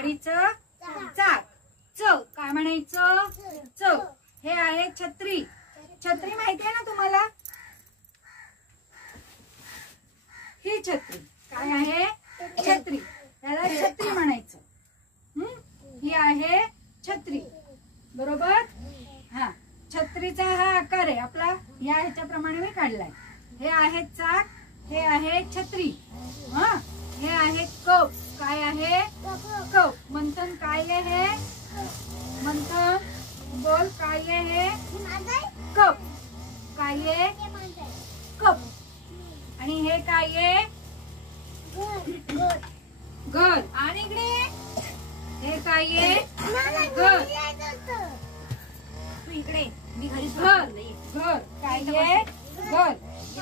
गाडीचं चाक. च काय म्हणायचं? च. हे आहे छत्री. छत्री माहिती आहे ना तुम्हाला? ही छत्री काय आहे? छत्री. त्याला छत्री म्हणायचं. ही आहे छत्री. बरोबर. हा, छत्रीचा हा आकार आहे आपला. या ह्याच्याप्रमाणे मी काढलाय. हे आहे चाक, हे आहे छत्री. हा, हे आहे कप. काय आहे? कप. मंथन काय आहे? मंथन बोल काय आहे? कप. काय आहे? कप. आणि हे काय आहे? घर. आणि इकडे हे काय आहे? घर. तू इकडे, मी घरी घर. घर काय आहे? घर.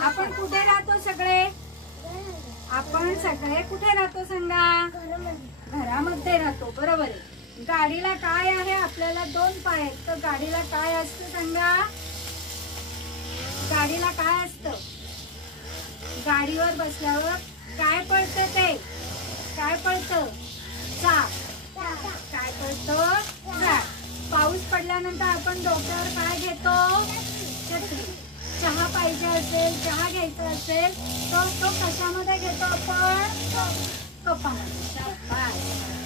आपण कुठे राहतो सगळे? आपण सगळे कुठे राहतो सांगा? घरामध्ये राहतो. बरोबर आहे. गाडीला काय आहे? आपल्याला 2 पाय आहेत. तर गाडीला काय असतं सांगा? गाडीला काय असतं? गाडीवर बसल्यावर काय पळतं? ते काय पळतं? चाक. काय पळतं? चाक. पाऊस पडल्यानंतर आपण डोक्यावर काय घेतो? छत्री. चहा पाहिजे असेल, चहा घ्यायचा असेल तर तो कशामध्ये घेतो आपण? कपामध्ये.